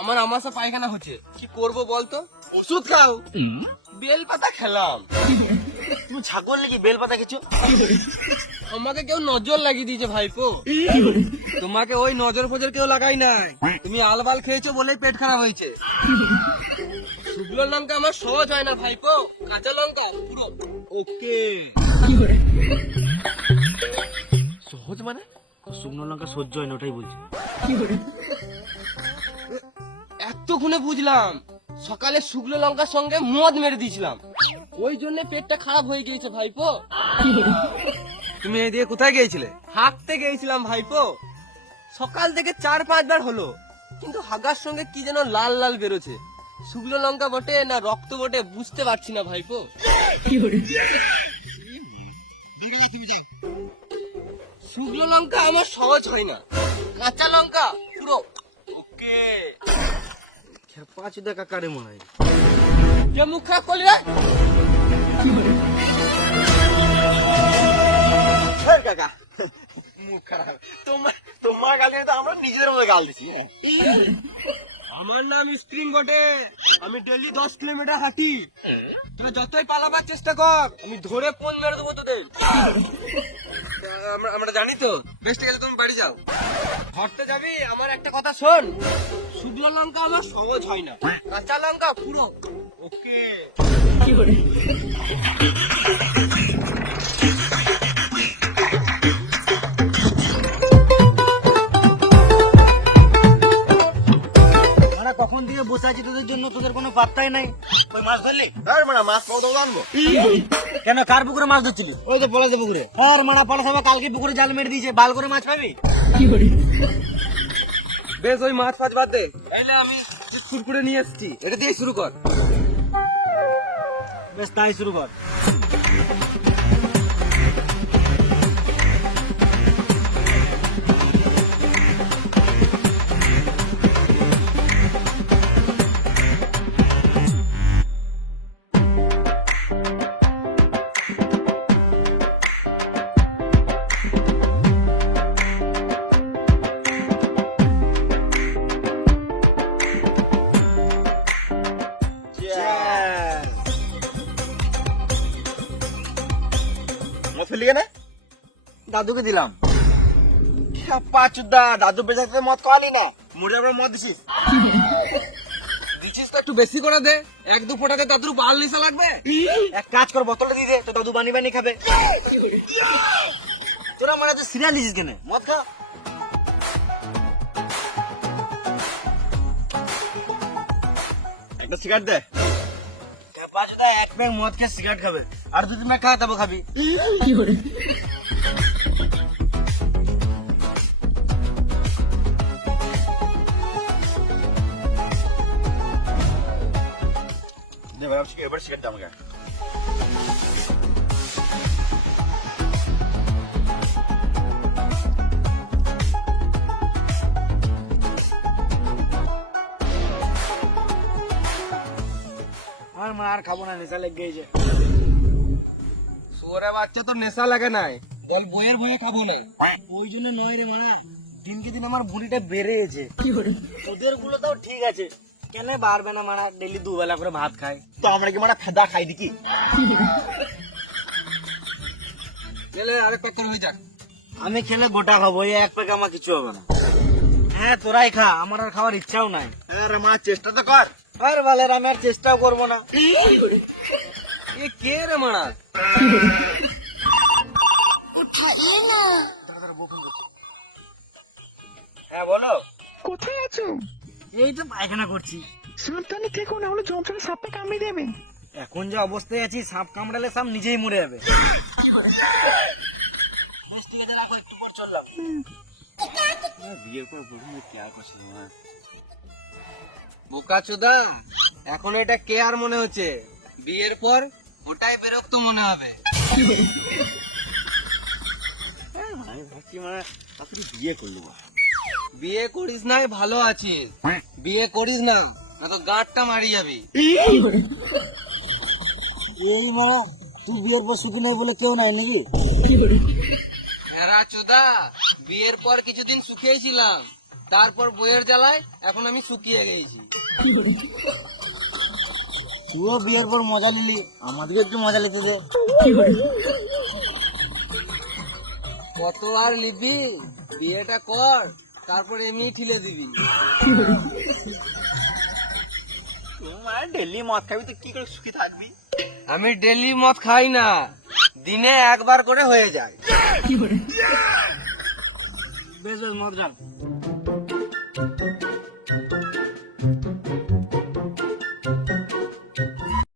আমার আমাশা পায়খানা হচ্ছে, কি করব বলতো? ওষুধ খাও। বেল পাতা খেলাম। তুমি ছাগল নাকি বেল পাতা কিছু? আমাকে কেউ নজর লাগিয়ে দিয়েছে ভাইপো। তোমাকে ওই নজর ফজর কেউ লাগাই নাই, তুমি আলবাল খেয়েছো বলেই পেট খারাপ হয়েছে। শুকনো লঙ্কা আমার সহজ হয় না ভাইপো, কাঁচা লঙ্কা পুরো ওকে। সহজ মানে? শুকনো লঙ্কা সহ্য হয় না, ওটাই বলছি। এতক্ষণে বুঝলাম, সকালে শুকনো লঙ্কার সঙ্গে মদ মেরে দিয়েছিলাম, ওই জন্য পেটটা খারাপ হয়ে গিয়েছে ভাইপো। তুমি এদিকে কোথায় গিয়েছিলে? হাঁটতে গিয়েছিলাম ভাইপো। সকাল থেকে 4-5 বার হলো, কিন্তু হাগার সঙ্গে কি যেন লাল লাল বেরোছে। শুকনো লঙ্কা বটে না রক্ত বটে বুঝতে পারছি না ভাইপো। শুকনো লঙ্কা আমার সহজ হয় না, কাঁচা লঙ্কা পুরো ওকে। পাঁচ দেখা কারে মনে হয় যে মুখ খারাপ করলি রে? কাকা মুখ খারাপ। তোমার গাল দিয়ে তো আমরা নিজেদের মধ্যে গাল দিছি। আমার নাম স্প্রিং বটে, আমি ডেলি 10 কিলোমিটার হাঁটি। তোরা যতই পালাবার চেষ্টা কর, আমি ধরে ফোন মেরে দেবো তোদের। আমরা জানি তো। বেশ ঠিক আছে, তুমি বাড়ি যাও। ঘরতে যাবি, আমার একটা কথা শোন, শুকনো লঙ্কা আমার সহজ হয় না, কাঁচা লঙ্কা পুরো ওকে। কখন দিয়ে বসে আছি তোদের জন্য, তোদের কোনো পাত্তাই নাই। ওই মাছ ধরলি? মাছ কত আনবো? কেন কার পুকুরে মাছ ধরছিলি? ওই তো পলাশে পুকুরে। আর মানা পলাশ কালকে পুকুরে জাল মেরে দিয়েছে, বাল করে মাছ পাবি? বেশ, ওই মাছ ফাছ বাদ দে, আমি শুরু নিয়ে এসছি, এটা দিয়ে শুরু কর। বেশ তাই শুরু কর। দাদুকে দিলাম। পাঁচুদা দাদু বেঁচে মদ খাওয়ালি না, মুড়ে আমরা মদ দিছিস। দিচ্ছিস তো একটু বেশি করে দে, 1-2 ফোঁটাতে দাদুর বাল নিশা লাগবে। এক কাজ কর, বোতলটা দিয়ে দে, তো দাদু বানি বানি খাবে। তোরা মানে সিরিয়াল দিছিস কেন? মদ খা। একটা সিগারেট দে। পাঁচুদা এক প্যাক মদ খেয়ে সিগারেট খাবে, আর 2-3 প্যাক খাওয়া তারপর খাবি। এবার সিগারেট দাম আমাকে। আর মার খাবো না, নেশা লেগে গেছে। শুয়োরের বাচ্চা তো নেশা লাগে নাই, বল বইয়ের বইয়ে খাবো নাই। ওই জন্য নয় রে মারা, দিনকে দিন আমার ভুঁড়িটা বেড়েছে। তোদের গুলো তাও ঠিক আছে, কেন বাড়বে না মারা? ডেলি 2 বেলা করে ভাত খাই, তো আমরা কি মারা ফেদা খাই দিকি? আরেক প্যাক করে হয়ে যাক। আমি খেলে গোটা খাবো, এই এক প্যাক আমার কিছু হবে না। হ্যাঁ তোরাই খা, আমার আর খাওয়ার ইচ্ছাও নাই। আরে মা চেষ্টা তো কর। আর বালের আমি আর চেষ্টাও করবো না। এ কে রে মারা? হ্যাঁ বলো। কোথায় আছো? এই তো পায়খানা করছি। সাবধানে থেকো, না হলে জমজম সাপে কামড়ে দেবে। এখন যে অবস্থায় আছি, সাপ কামড়ালে সাপ নিজেই মরে যাবে। বেশ ঠিক আছে, না একটু পর চললাম। বিয়ের পর প্রথমে কেয়ার করছিল না। বোকাচোদা, এখন এটা কেয়ার মনে হচ্ছে, বিয়ের পর ওটাই বিরক্ত মনে হবে। আমি ভাবছি মানে আপনি বিয়ে করলি না। বিয়ে করিস নাই, ভালো আছিস। বিয়ে করিস না, না তো গাঁটটা মারি যাবি। এই মানে তুই বিয়ের পর সুখী নয় বলে কেউ নাই নাকি? হেরা চোদা, বিয়ের পর কিছুদিন সুখেই ছিলাম, তারপর বইয়ের জ্বালায় এখন আমি শুকিয়ে গেছি। তুইও বিয়ের পর মজা নিলি, আমাদেরকে একটু মজা নিতে দে। কত আর নিবি, বিয়েটা কর, তারপর এমনি ঠিলে দিবি। তোমার ডেলি মদ খাবি, তুই কি করে সুখী থাকবি? আমি ডেলি মদ খাই না, দিনে একবার করে হয়ে যায়। বেশ বেশ মদ রাখ।